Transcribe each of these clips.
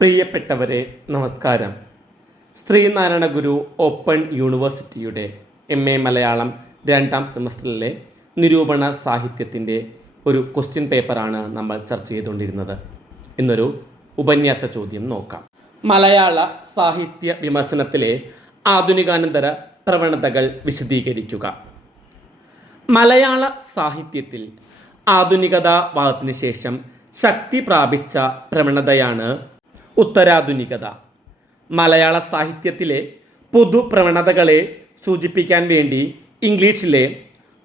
പ്രിയപ്പെട്ടവരെ നമസ്കാരം. ശ്രീനാരായണ ഗുരു ഓപ്പൺ യൂണിവേഴ്സിറ്റിയുടെ MA മലയാളം 2ാം സെമസ്റ്ററിലെ നിരൂപണ സാഹിത്യത്തിൻ്റെ ഒരു ക്വസ്റ്റ്യൻ പേപ്പറാണ് നമ്മൾ ചർച്ച ചെയ്തുകൊണ്ടിരുന്നത്. ഇന്നൊരു ഉപന്യാസ ചോദ്യം നോക്കാം. മലയാള സാഹിത്യ വിമർശനത്തിലെ ആധുനികാനന്തര പ്രവണതകൾ വിശദീകരിക്കുക. മലയാള സാഹിത്യത്തിൽ ആധുനികതാവാദത്തിന് ശേഷം ശക്തി പ്രാപിച്ച പ്രവണതയാണ് ഉത്തരാധുനികത. മലയാള സാഹിത്യത്തിലെ പൊതുപ്രവണതകളെ സൂചിപ്പിക്കാൻ വേണ്ടി ഇംഗ്ലീഷിലെ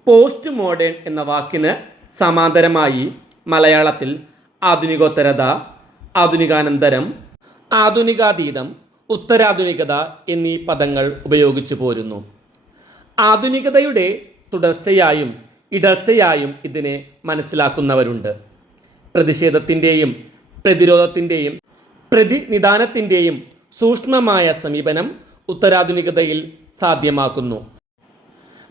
പോസ്റ്റ് മോഡേൺ എന്ന വാക്കിന് സമാന്തരമായി മലയാളത്തിൽ ആധുനികോത്തരത, ആധുനികാനന്തരം, ആധുനികാതീതം, ഉത്തരാധുനികത എന്നീ പദങ്ങൾ ഉപയോഗിച്ചു പോരുന്നു. ആധുനികതയുടെ തുടർച്ചയായും ഇടർച്ചയായും ഇതിനെ മനസ്സിലാക്കുന്നവരുണ്ട്. പ്രതിഷേധത്തിൻ്റെയും പ്രതിരോധത്തിൻ്റെയും പ്രതിനിധാനത്തിൻ്റെയും സൂക്ഷ്മമായ സമീപനം ഉത്തരാധുനികതയിൽ സാധ്യമാക്കുന്നു.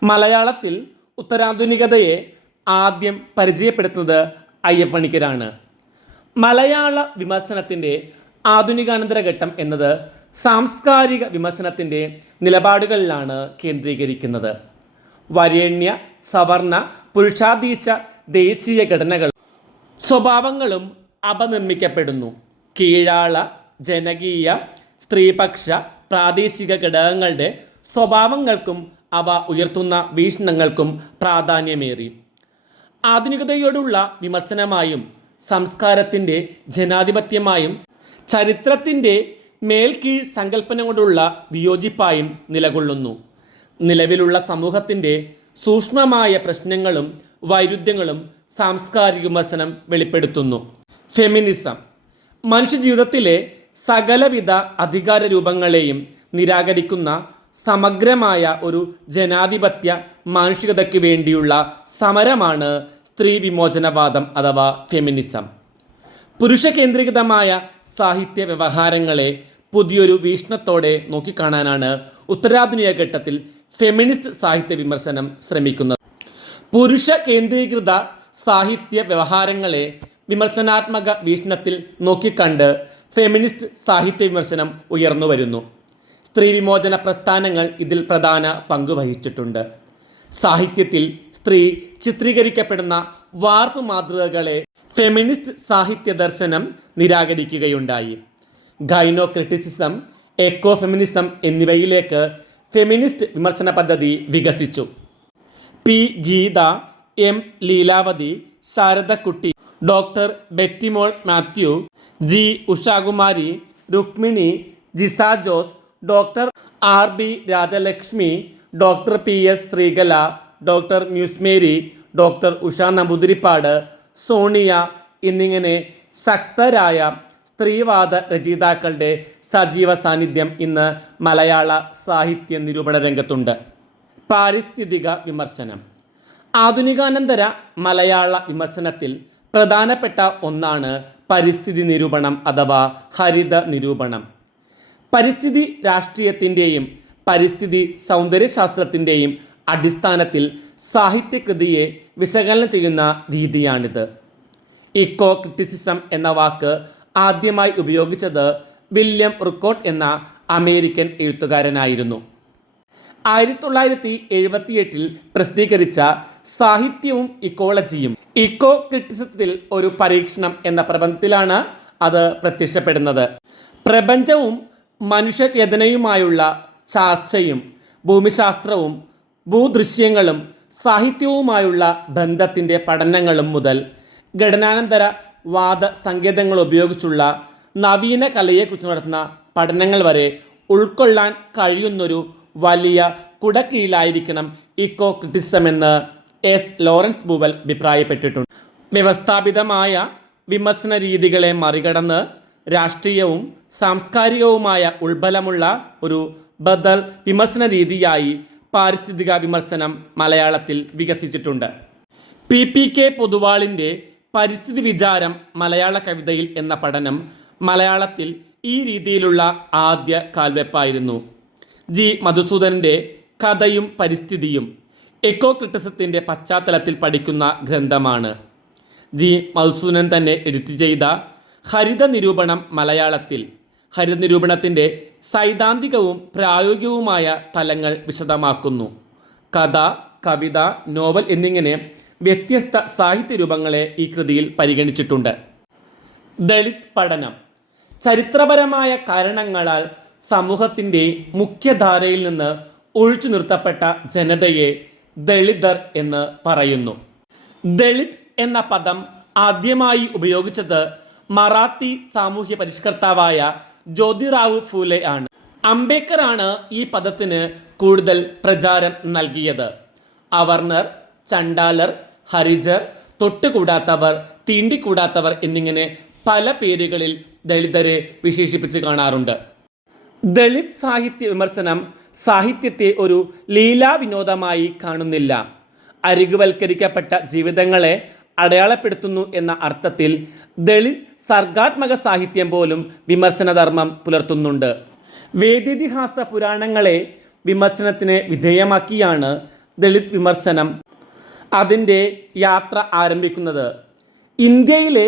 മലയാളത്തിൽ ഉത്തരാധുനികതയെ ആദ്യം പരിചയപ്പെടുത്തുന്നത് അയ്യപ്പണിക്കരാണ്. മലയാള വിമർശനത്തിൻ്റെ ആധുനികാനന്തര ഘട്ടം എന്നത് സാംസ്കാരിക വിമർശനത്തിൻ്റെ നിലപാടുകളിലാണ് കേന്ദ്രീകരിക്കുന്നത്. വരേണ്യ, സവർണ, പുരുഷാധീശ ദേശീയ ഘടനകൾ സ്വഭാവങ്ങളും അപനിർമ്മിക്കപ്പെടുന്നു. കീഴാള, ജനകീയ, സ്ത്രീപക്ഷ, പ്രാദേശിക ഘടകങ്ങളുടെ സ്വഭാവങ്ങൾക്കും അവ ഉയർത്തുന്ന വീക്ഷണങ്ങൾക്കും പ്രാധാന്യമേറി. ആധുനികതയോടുള്ള വിമർശനമായും സംസ്കാരത്തിൻ്റെ ജനാധിപത്യമായും ചരിത്രത്തിൻ്റെ മേൽക്കീഴ് സങ്കല്പനങ്ങളോടുള്ള വിയോജിപ്പായും നിലകൊള്ളുന്നു. നിലവിലുള്ള സമൂഹത്തിൻ്റെ സൂക്ഷ്മമായ പ്രശ്നങ്ങളും വൈരുദ്ധ്യങ്ങളും സാംസ്കാരിക വിമർശനം വെളിപ്പെടുത്തുന്നു. ഫെമിനിസം മനുഷ്യജീവിതത്തിലെ സകലവിധ അധികാര രൂപങ്ങളെയും നിരാകരിക്കുന്ന സമഗ്രമായ ഒരു ജനാധിപത്യ മാനുഷികതയ്ക്ക് വേണ്ടിയുള്ള സമരമാണ് സ്ത്രീ വിമോചനവാദം അഥവാ ഫെമിനിസം. പുരുഷ കേന്ദ്രീകൃതമായ സാഹിത്യ വ്യവഹാരങ്ങളെ പുതിയൊരു വീക്ഷണത്തോടെ നോക്കിക്കാണാനാണ് ഉത്തരാധുനിക ഘട്ടത്തിൽ ഫെമിനിസ്റ്റ് സാഹിത്യ വിമർശനം ശ്രമിക്കുന്നത്. പുരുഷ കേന്ദ്രീകൃത സാഹിത്യ വ്യവഹാരങ്ങളെ വിമർശനാത്മക വീക്ഷണത്തിൽ നോക്കിക്കണ്ട് ഫെമിനിസ്റ്റ് സാഹിത്യ വിമർശനം ഉയർന്നു വരുന്നു. സ്ത്രീ വിമോചന പ്രസ്ഥാനങ്ങൾ ഇതിൽ പ്രധാന പങ്ക് വഹിച്ചിട്ടുണ്ട്. സാഹിത്യത്തിൽ സ്ത്രീ ചിത്രീകരിക്കപ്പെടുന്ന വാർപ്പ് മാതൃകകളെ ഫെമിനിസ്റ്റ് സാഹിത്യ ദർശനം നിരാകരിക്കുകയുണ്ടായി. ഗൈനോ ക്രിറ്റിസിസം, എക്കോ ഫെമിനിസം എന്നിവയിലേക്ക് ഫെമിനിസ്റ്റ് വിമർശന പദ്ധതി വികസിച്ചു. P. Geetha, M. Leelavathi, Sharadakutty, doctor Bettymol Mathew, G. Ushakumari, Rukmini, Jisa Jose, doctor R. B. Rajalakshmi, doctor P. S. Sreekala, doctor Musemary, doctor Usha Namboodiripad, Sonia എന്നിങ്ങനെ ശക്തരായ സ്ത്രീവാദ രചയിതാക്കളുടെ സജീവ സാന്നിധ്യം ഇന്ന് മലയാള സാഹിത്യ നിരൂപണ രംഗത്തുണ്ട്. പാരിസ്ഥിതിക വിമർശനം ആധുനികാനന്തര മലയാള വിമർശനത്തിൽ പ്രധാനപ്പെട്ട ഒന്നാണ് പരിസ്ഥിതി നിരൂപണം അഥവാ ഹരിത നിരൂപണം. പരിസ്ഥിതി രാഷ്ട്രീയത്തിൻ്റെയും പരിസ്ഥിതി സൗന്ദര്യശാസ്ത്രത്തിൻ്റെയും അടിസ്ഥാനത്തിൽ സാഹിത്യകൃതിയെ വിശകലനം ചെയ്യുന്ന രീതിയാണിത്. ഇക്കോ ക്രിറ്റിസിസം എന്ന വാക്ക് ആദ്യമായി ഉപയോഗിച്ചത് വില്യം റുക്കോട്ട് എന്ന അമേരിക്കൻ എഴുത്തുകാരനായിരുന്നു. 1978 പ്രസിദ്ധീകരിച്ച സാഹിത്യവും ഇക്കോളജിയും ഇക്കോ ക്രിറ്റിസിസത്തിൽ ഒരു പരീക്ഷണം എന്ന പ്രബന്ധത്തിലാണ് അത് പ്രത്യക്ഷപ്പെടുന്നത്. പ്രപഞ്ചവും മനുഷ്യചേതനയുമായുള്ള ചർച്ചയും ഭൂമിശാസ്ത്രവും ഭൂദൃശ്യങ്ങളും സാഹിത്യവുമായുള്ള ബന്ധത്തിൻ്റെ പഠനങ്ങളും മുതൽ ഘടനാനന്തര വാദ സങ്കേതങ്ങൾ ഉപയോഗിച്ചുള്ള നവീന കലയെക്കുറിച്ച് നടത്തുന്ന പഠനങ്ങൾ വരെ ഉൾക്കൊള്ളാൻ കഴിയുന്നൊരു വലിയ കുടക്കീഴിലായിരിക്കണം ഇക്കോ ക്രിറ്റിസിസം എന്ന് എസ്. ലോറൻസ് ബൂവൽ അഭിപ്രായപ്പെട്ടിട്ടുണ്ട്. വ്യവസ്ഥാപിതമായ വിമർശന രീതികളെ മറികടന്ന് രാഷ്ട്രീയവും സാംസ്കാരികവുമായ ഉൾബലമുള്ള ഒരു ബദൽ വിമർശന രീതിയായി പാരിസ്ഥിതിക വിമർശനം മലയാളത്തിൽ വികസിച്ചിട്ടുണ്ട്. P. പൊതുവാളിൻ്റെ പരിസ്ഥിതി വിചാരം മലയാള കവിതയിൽ എന്ന പഠനം മലയാളത്തിൽ ഈ രീതിയിലുള്ള ആദ്യ കാൽവെപ്പായിരുന്നു. ജി. മധുസൂദനൻ്റെ കഥയും പരിസ്ഥിതിയും എക്കോ ക്രിറ്റിസത്തിൻ്റെ പശ്ചാത്തലത്തിൽ പഠിക്കുന്ന ഗ്രന്ഥമാണ്. ജി. മധുസൂദനൻ തന്നെ എഡിറ്റ് ചെയ്ത ഹരിത നിരൂപണം മലയാളത്തിൽ. ഹരിത നിരൂപണത്തിൻ്റെ സൈദ്ധാന്തികവും പ്രായോഗികവുമായ തലങ്ങൾ വിശദമാക്കുന്നു. കഥ, കവിത, നോവൽ എന്നിങ്ങനെ വ്യത്യസ്ത സാഹിത്യ രൂപങ്ങളെ ഈ കൃതിയിൽ പരിഗണിച്ചിട്ടുണ്ട്. ദളിത് പഠനം. ചരിത്രപരമായ കാരണങ്ങളാൽ സമൂഹത്തിൻ്റെ മുഖ്യധാരയിൽ നിന്ന് ഒഴിച്ചു നിർത്തപ്പെട്ട ജനതയെ ദളിതർ എന്ന് പറയുന്നു. ദളിത് എന്ന പദം ആദ്യമായി ഉപയോഗിച്ചത് മറാത്തി സാമൂഹ്യ പരിഷ്കർത്താവായ ജ്യോതിറാവു ഫൂലെ ആണ്. അംബേദ്കർ ആണ് ഈ പദത്തിന് കൂടുതൽ പ്രചാരം നൽകിയത്. അവർണർ, ചണ്ടാലർ, ഹരിജർ, തൊട്ടുകൂടാത്തവർ, തീണ്ടിക്കൂടാത്തവർ എന്നിങ്ങനെ പല പേരുകളിൽ ദളിതരെ വിശേഷിപ്പിച്ച് കാണാറുണ്ട്. ദളിത് സാഹിത്യ വിമർശനം സാഹിത്യത്തെ ഒരു ലീലാവിനോദമായി കാണുന്നില്ല. അരികുവൽക്കരിക്കപ്പെട്ട ജീവിതങ്ങളെ അടയാളപ്പെടുത്തുന്നു എന്ന അർത്ഥത്തിൽ ദളിത് സർഗാത്മക സാഹിത്യം പോലും വിമർശനധർമ്മം പുലർത്തുന്നുണ്ട്. വേദേതിഹാസ പുരാണങ്ങളെ വിമർശനത്തിന് വിധേയമാക്കിയാണ് ദളിത് വിമർശനം അതിൻ്റെ യാത്ര ആരംഭിക്കുന്നത്. ഇന്ത്യയിലെ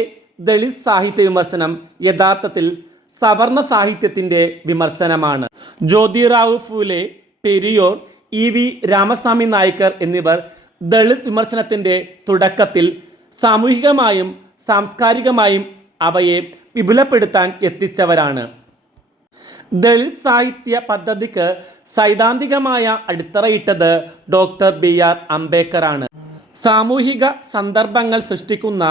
ദളിത് സാഹിത്യ വിമർശനം യഥാർത്ഥത്തിൽ സവർണ സാഹിത്യത്തിൻ്റെ വിമർശനമാണ്. ജ്യോതിറാവു ഫൂലെ, പെരിയോർ, ഇ വി രാമസ്വാമി നായ്ക്കർ എന്നിവർ ദളിത് വിമർശനത്തിൻ്റെ തുടക്കത്തിൽ സാമൂഹികമായും സാംസ്കാരികമായും അവയെ വിപുലപ്പെടുത്താൻ എത്തിച്ചവരാണ്. ദളിത് സാഹിത്യ പദ്ധതിക്ക് സൈദ്ധാന്തികമായ അടിത്തറയിട്ടത് ഡോക്ടർ BR അംബേദ്കർ ആണ്. സാമൂഹിക സന്ദർഭങ്ങൾ സൃഷ്ടിക്കുന്ന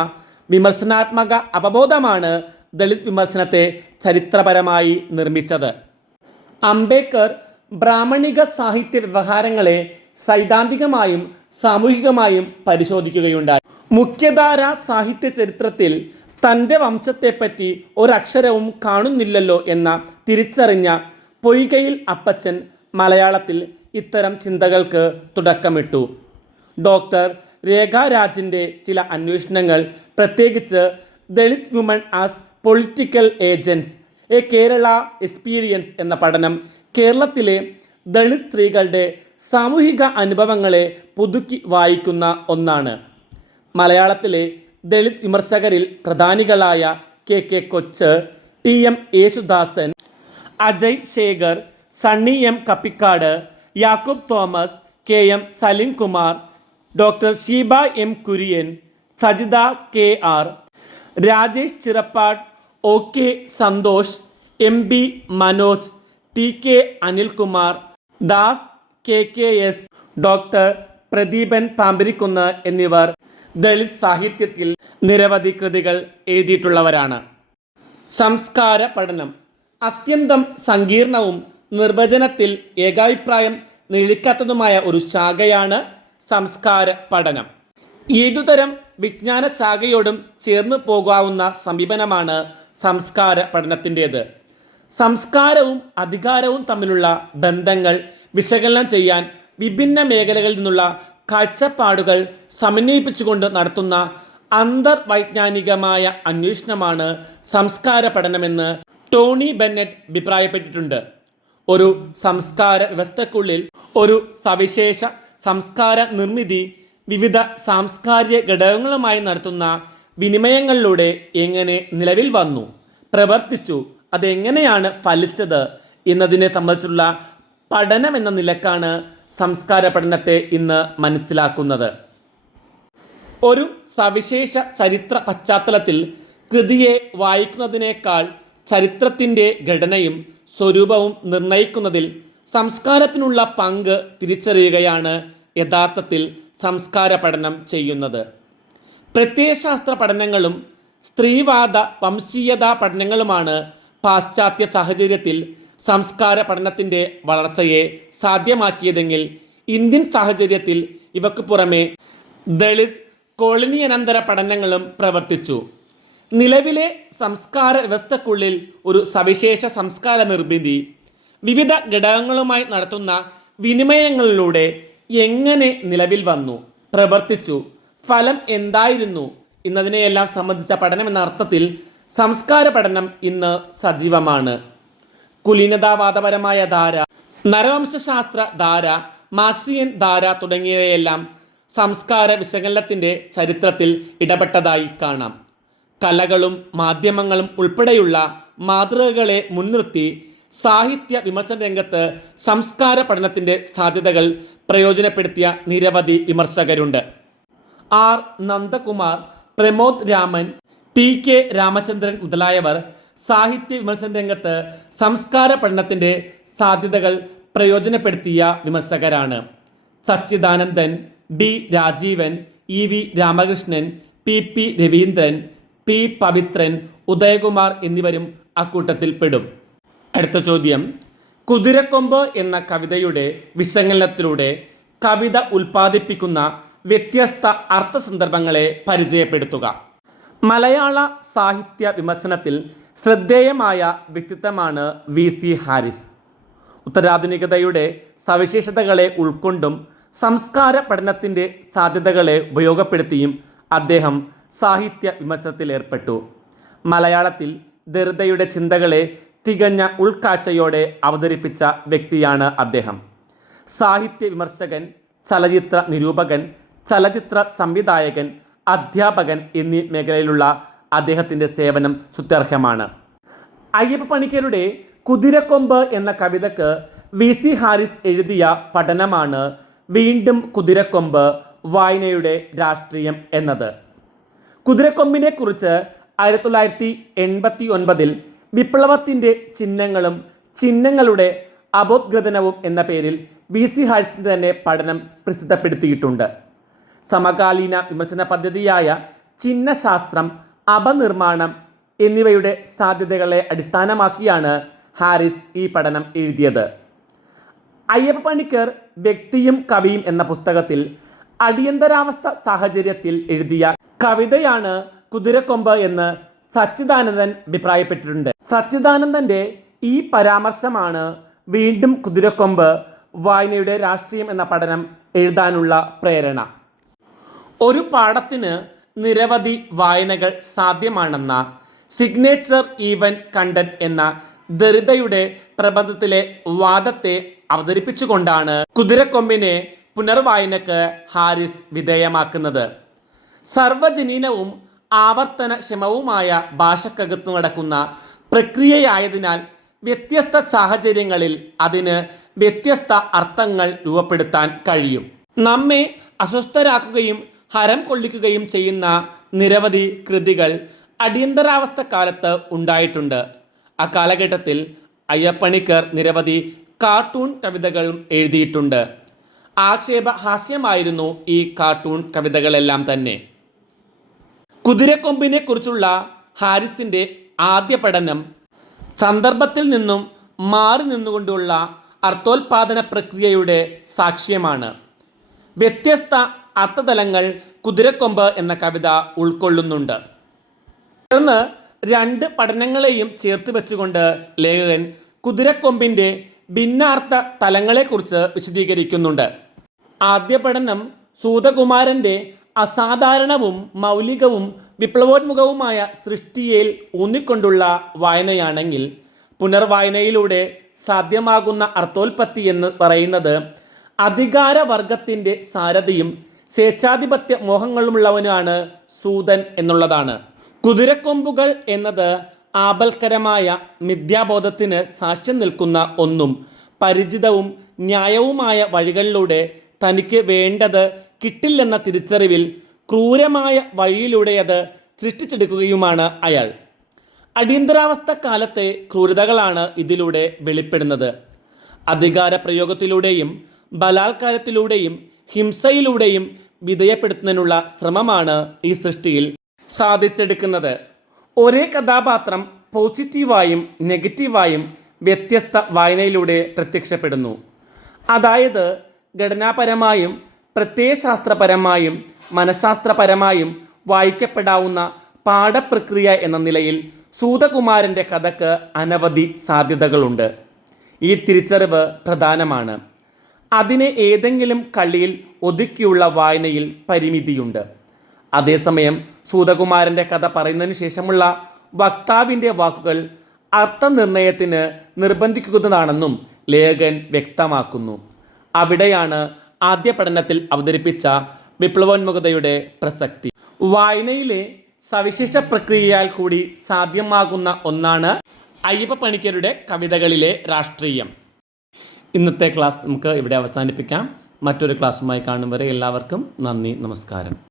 വിമർശനാത്മക അവബോധമാണ് ദളിത് വിമർശനത്തെ ചരിത്രപരമായി നിർമ്മിച്ചത്. അംബേദ്കർ ബ്രാഹ്മണിക സാഹിത്യ വ്യവഹാരങ്ങളെ സൈദ്ധാന്തികമായും സാമൂഹികമായും പരിശോധിക്കുകയുണ്ടായി. മുഖ്യധാര സാഹിത്യ ചരിത്രത്തിൽ തൻ്റെ വംശത്തെപ്പറ്റി ഒരക്ഷരവും കാണുന്നില്ലല്ലോ എന്ന തിരിച്ചറിഞ്ഞ പൊയ്കയിൽ അപ്പച്ചൻ മലയാളത്തിൽ ഇത്തരം ചിന്തകൾക്ക് തുടക്കമിട്ടു. ഡോക്ടർ രേഖാരാജിൻ്റെ ചില അന്വേഷണങ്ങൾ, പ്രത്യേകിച്ച് Dalit woman as political agents A Kerala experience എന്ന പഠനം കേരളത്തിലെ ദളിത് സ്ത്രീകളുടെ സാമൂഹിക അനുഭവങ്ങളെ പുതുക്കി വായിക്കുന്ന ഒന്നാണ്. മലയാളത്തിലെ ദളിത് വിമർശകരിൽ പ്രധാനികളായ KK Kochu, TM Yesudasan, Ajay Sekhar, Sunny M Kappikkad, Yakoob Thomas, KM Salimkumar, doctor Sheeba M Kurian, Sajitha KR, Rajesh Chirappad, OK Santhosh, MB Manoj, TK Anilkumar, Das KKS, doctor Pradeepan Pambirikunnu എന്നിവർ ദളിത് സാഹിത്യത്തിൽ നിരവധി കൃതികൾ എഴുതിയിട്ടുള്ളവരാണ്. സംസ്കാര പഠനം. അത്യന്തം സങ്കീർണവും നിർവചനത്തിൽ ഏകാഭിപ്രായം നിലനിൽക്കാത്തതുമായ ഒരു ശാഖയാണ് സംസ്കാര പഠനം. ഏതുതരം വിജ്ഞാന ശാഖയോടും ചേർന്ന് പോകാവുന്ന സമീപനമാണ് സംസ്കാര പഠനത്തിൻ്റേത്. സംസ്കാരവും അധികാരവും തമ്മിലുള്ള ബന്ധങ്ങൾ വിശകലനം ചെയ്യാൻ വിഭിന്ന മേഖലകളിൽ നിന്നുള്ള കാഴ്ചപ്പാടുകൾ സമന്വയിപ്പിച്ചുകൊണ്ട് നടത്തുന്ന അന്തർവൈജ്ഞാനികമായ അന്വേഷണമാണ് സംസ്കാര പഠനമെന്ന് ടോണി ബെന്നറ്റ് അഭിപ്രായപ്പെട്ടിട്ടുണ്ട്. ഒരു സംസ്കാര വ്യവസ്ഥയ്ക്കുള്ളിൽ ഒരു സവിശേഷ സംസ്കാര നിർമ്മിതി വിവിധ സാംസ്കാരിക ഘടകങ്ങളുമായി നടത്തുന്ന വിനിമയങ്ങളിലൂടെ എങ്ങനെ നിലവിൽ വന്നു, പ്രവർത്തിച്ചു, അതെങ്ങനെയാണ് ഫലിച്ചത് എന്നതിനെ സംബന്ധിച്ചുള്ള പഠനം എന്ന നിലക്കാണ് സംസ്കാര പഠനത്തെ ഇന്ന് മനസ്സിലാക്കുന്നത്. ഒരു സവിശേഷ ചരിത്ര പശ്ചാത്തലത്തിൽ കൃതിയെ വായിക്കുന്നതിനേക്കാൾ ചരിത്രത്തിൻ്റെ ഘടനയും സ്വരൂപവും നിർണയിക്കുന്നതിൽ സംസ്കാരത്തിനുള്ള പങ്ക് തിരിച്ചറിയുകയാണ് യഥാർത്ഥത്തിൽ സംസ്കാര പഠനം ചെയ്യുന്നത്. പ്രത്യയശാസ്ത്ര പഠനങ്ങളും സ്ത്രീവാദ വംശീയതാ പഠനങ്ങളുമാണ് പാശ്ചാത്യ സാഹചര്യത്തിൽ സംസ്കാര പഠനത്തിൻ്റെ വളർച്ചയെ സാധ്യമാക്കിയതെങ്കിൽ ഇന്ത്യൻ സാഹചര്യത്തിൽ ഇവക്ക് പുറമെ ദളിത് കോളനിയനന്തര പഠനങ്ങളും പ്രവർത്തിച്ചു. നിലവിലെ സംസ്കാര വ്യവസ്ഥക്കുള്ളിൽ ഒരു സവിശേഷ സംസ്കാര നിർമ്മിതി വിവിധ ഘടകങ്ങളുമായി നടത്തുന്ന വിനിമയങ്ങളിലൂടെ എങ്ങനെ നിലവിൽ വന്നു, പ്രവർത്തിച്ചു, ഫലം എന്തായിരുന്നു എന്നതിനെയെല്ലാം സംബന്ധിച്ച പഠനം എന്ന അർത്ഥത്തിൽ സംസ്കാര പഠനം ഇന്ന് സജീവമാണ്. കുലീനതാവാദപരമായ ധാര, നരവംശാസ്ത്ര ധാര, മാർക്സിയൻ ധാര തുടങ്ങിയവയെല്ലാം സംസ്കാര വിശകലനത്തിൻ്റെ ചരിത്രത്തിൽ ഇടപെട്ടതായി കാണാം. കലകളും മാധ്യമങ്ങളും ഉൾപ്പെടെയുള്ള മാതൃകകളെ മുൻനിർത്തി സാഹിത്യ വിമർശന രംഗത്ത് സംസ്കാര പഠനത്തിൻ്റെ സാധ്യതകൾ പ്രയോജനപ്പെടുത്തിയ നിരവധി വിമർശകരുണ്ട്. R. Nandakumar, Pramod Raman, T. K. Ramachandran മുതലായവർ സാഹിത്യ വിമർശന രംഗത്ത് സംസ്കാര പഠനത്തിൻ്റെ സാധ്യതകൾ പ്രയോജനപ്പെടുത്തിയ വിമർശകരാണ്. Sachidanandan, B. Rajeevan, E. V. Ramakrishnan, P. P. Raveendran, P. Pavithran, Udayakumar എന്നിവരും അക്കൂട്ടത്തിൽ പെടും. അടുത്ത ചോദ്യം, കുതിരക്കൊമ്പ് എന്ന കവിതയുടെ വിശകലനത്തിലൂടെ കവിത ഉൽപ്പാദിപ്പിക്കുന്ന വ്യത്യസ്ത അർത്ഥസന്ദർഭങ്ങളെ പരിചയപ്പെടുത്തുക. മലയാള സാഹിത്യ വിമർശനത്തിൽ ശ്രദ്ധേയമായ വ്യക്തിത്വമാണ് വി.സി. ഹാരിസ്. ഉത്തരാധുനികതയുടെ സവിശേഷതകളെ ഉൾക്കൊണ്ടും സംസ്കാര പഠനത്തിൻ്റെ സാധ്യതകളെ ഉപയോഗപ്പെടുത്തിയും അദ്ദേഹം സാഹിത്യ വിമർശനത്തിലേർപ്പെട്ടു. മലയാളത്തിൽ ദരിദ്രയുടെ ചിന്തകളെ തികഞ്ഞ ഉൾക്കാഴ്ചയോടെ അവതരിപ്പിച്ച വ്യക്തിയാണ് അദ്ദേഹം. സാഹിത്യ വിമർശകൻ, ചലച്ചിത്ര നിരൂപകൻ, ചലച്ചിത്ര സംവിധായകൻ, അധ്യാപകൻ എന്നീ മേഖലയിലുള്ള അദ്ദേഹത്തിൻ്റെ സേവനം സ്തുത്യർഹമാണ്. അയ്യപ്പ പണിക്കരുടെ കുതിരക്കൊമ്പ് എന്ന കവിതയ്ക്ക് വി.സി. ഹാരിസ് എഴുതിയ പഠനമാണ് വീണ്ടും കുതിരക്കൊമ്പ്, വായനയുടെ രാഷ്ട്രീയം എന്നത്. കുതിരക്കൊമ്പിനെ കുറിച്ച് 1989 വിപ്ലവത്തിൻ്റെ ചിഹ്നങ്ങളും ചിഹ്നങ്ങളുടെ അബോധഗ്രഥനവും എന്ന പേരിൽ വി.സി. ഹാരിസിൻ്റെ തന്നെ പഠനം പ്രസിദ്ധപ്പെടുത്തിയിട്ടുണ്ട്. സമകാലീന വിമർശന പദ്ധതിയായ ചിഹ്നശാസ്ത്രം, അപനിർമ്മാണം എന്നിവയുടെ സാധ്യതകളെ അടിസ്ഥാനമാക്കിയാണ് ഹാരിസ് ഈ പഠനം എഴുതിയത്. അയ്യപ്പ പണിക്കർ വ്യക്തിയും കവിയും എന്ന പുസ്തകത്തിൽ അടിയന്തരാവസ്ഥ സാഹചര്യത്തിൽ എഴുതിയ കവിതയാണ് കുതിരക്കൊമ്പ് എന്ന് സച്ചിദാനന്ദൻ അഭിപ്രായപ്പെട്ടിട്ടുണ്ട്. സച്ചിദാനന്ദൻ്റെ ഈ പരാമർശമാണ് വീണ്ടും കുതിരക്കൊമ്പ്, വായനയുടെ രാഷ്ട്രീയം എന്ന പഠനം എഴുതാനുള്ള പ്രേരണ. ഒരു പാഠത്തിന് നിരവധി വായനകൾ സാധ്യമാണെന്ന സിഗ്നേച്ചർ ഈവൻറ്റ് കണ്ടന്റ് എന്ന ദരിദ്രയുടെ പ്രബന്ധത്തിലെ വാദത്തെ അവതരിപ്പിച്ചുകൊണ്ടാണ് കുതിരക്കൊമ്പിനെ പുനർവായനക്ക് ഹാരിസ് വിധേയമാക്കുന്നത്. സർവജനീനവും ആവർത്തനക്ഷമവുമായ ഭാഷക്കകത്ത് നടക്കുന്ന പ്രക്രിയയായതിനാൽ വ്യത്യസ്ത സാഹചര്യങ്ങളിൽ അതിന് വ്യത്യസ്ത അർത്ഥങ്ങൾ രൂപപ്പെടുത്താൻ കഴിയും. നമ്മെ അസ്വസ്ഥരാക്കുകയും ഹരം കൊള്ളിക്കുകയും ചെയ്യുന്ന നിരവധി കൃതികൾ അടിയന്തരാവസ്ഥ കാലത്ത് ഉണ്ടായിട്ടുണ്ട്. അക്കാലഘട്ടത്തിൽ അയ്യപ്പണിക്കർ നിരവധി കാർട്ടൂൺ കവിതകളും എഴുതിയിട്ടുണ്ട്. ആക്ഷേപഹാസ്യമായിരുന്നു ഈ കാർട്ടൂൺ കവിതകളെല്ലാം തന്നെ. കുതിരക്കൊമ്പിനെ കുറിച്ചുള്ള ഹാരിസിൻ്റെ ആദ്യ പഠനം സന്ദർഭത്തിൽ നിന്നും മാറി നിന്നുകൊണ്ടുള്ള അർത്ഥോൽപാദന പ്രക്രിയയുടെ സാക്ഷ്യമാണ്. വ്യത്യസ്ത അർത്ഥതലങ്ങൾ കുതിരക്കൊമ്പ് എന്ന കവിത ഉൾക്കൊള്ളുന്നുണ്ട്. തുടർന്ന് രണ്ട് പഠനങ്ങളെയും ചേർത്ത് വെച്ചുകൊണ്ട് ലേഖകൻ കുതിരക്കൊമ്പിൻ്റെ ഭിന്നാർത്ഥ തലങ്ങളെക്കുറിച്ച് വിശദീകരിക്കുന്നുണ്ട്. ആദ്യ പഠനം സൂതകുമാരൻ്റെ അസാധാരണവും മൗലികവും വിപ്ലവോന്മുഖവുമായ സൃഷ്ടിയിൽ ഊന്നിക്കൊണ്ടുള്ള വായനയാണെങ്കിൽ, പുനർവായനയിലൂടെ സാധ്യമാകുന്ന അർത്ഥോൽപത്തി എന്ന് പറയുന്നത് അധികാരവർഗത്തിൻ്റെ സാരഥിയും സ്വേച്ഛാധിപത്യ മോഹങ്ങളുമുള്ളവനാണ് സൂതൻ എന്നുള്ളതാണ്. കുതിരക്കൊമ്പുകൾ എന്നത് ആപൽക്കരമായ മിഥ്യാബോധത്തിന് സാക്ഷ്യം നിൽക്കുന്ന ഒന്നും പരിചിതവും ന്യായവുമായ വഴികളിലൂടെ തനിക്ക് വേണ്ടത് കിട്ടില്ലെന്ന തിരിച്ചറിവിൽ ക്രൂരമായ വഴിയിലൂടെയത് സൃഷ്ടിച്ചെടുക്കുകയുമാണ് അയാൾ. അടിയന്തരാവസ്ഥ കാലത്തെ ക്രൂരതകളാണ് ഇതിലൂടെ വെളിപ്പെടുന്നത്. അധികാരപ്രയോഗത്തിലൂടെയും ബലാത്കാരത്തിലൂടെയും ഹിംസയിലൂടെയും വിധേയപ്പെടുത്തുന്നതിനുള്ള ശ്രമമാണ് ഈ സൃഷ്ടിയിൽ സാധിച്ചെടുക്കുന്നത്. ഒരേ കഥാപാത്രം പോസിറ്റീവായും നെഗറ്റീവായും വ്യത്യസ്ത വായനയിലൂടെ പ്രത്യക്ഷപ്പെടുന്നു. അതായത് ഘടനാപരമായും പ്രത്യയശാസ്ത്രപരമായും മനഃശാസ്ത്രപരമായും വായിക്കപ്പെടാവുന്ന പാഠപ്രക്രിയ എന്ന നിലയിൽ സൂതകുമാരൻ്റെ കഥയ്ക്ക് അനവധി സാധ്യതകളുണ്ട്. ഈ തിരിച്ചറിവ് പ്രധാനമാണ്. അതിനെ ഏതെങ്കിലും കള്ളിയിൽ ഒതുക്കിയുള്ള വായനയിൽ പരിമിതിയുണ്ട്. അതേസമയം സൂതകുമാരൻ്റെ കഥ പറയുന്നതിന് ശേഷമുള്ള വക്താവിൻ്റെ വാക്കുകൾ അർത്ഥനിർണയത്തിന് നിർബന്ധിക്കുന്നതാണെന്നും ലേഖകൻ വ്യക്തമാക്കുന്നു. അവിടെയാണ് ആദ്യ പഠനത്തിൽ അവതരിപ്പിച്ച വിപ്ലവോന്മുഖതയുടെ പ്രസക്തി. വായനയിലെ സവിശേഷ പ്രക്രിയയാൽ കൂടി സാധ്യമാകുന്ന ഒന്നാണ് അയ്യപ്പ പണിക്കരുടെ കവിതകളിലെ രാഷ്ട്രീയം. ഇന്നത്തെ ക്ലാസ് നമുക്ക് ഇവിടെ അവസാനിപ്പിക്കാം. മറ്റൊരു ക്ലാസ്സുമായി കാണും വരെ എല്ലാവർക്കും നന്ദി, നമസ്കാരം.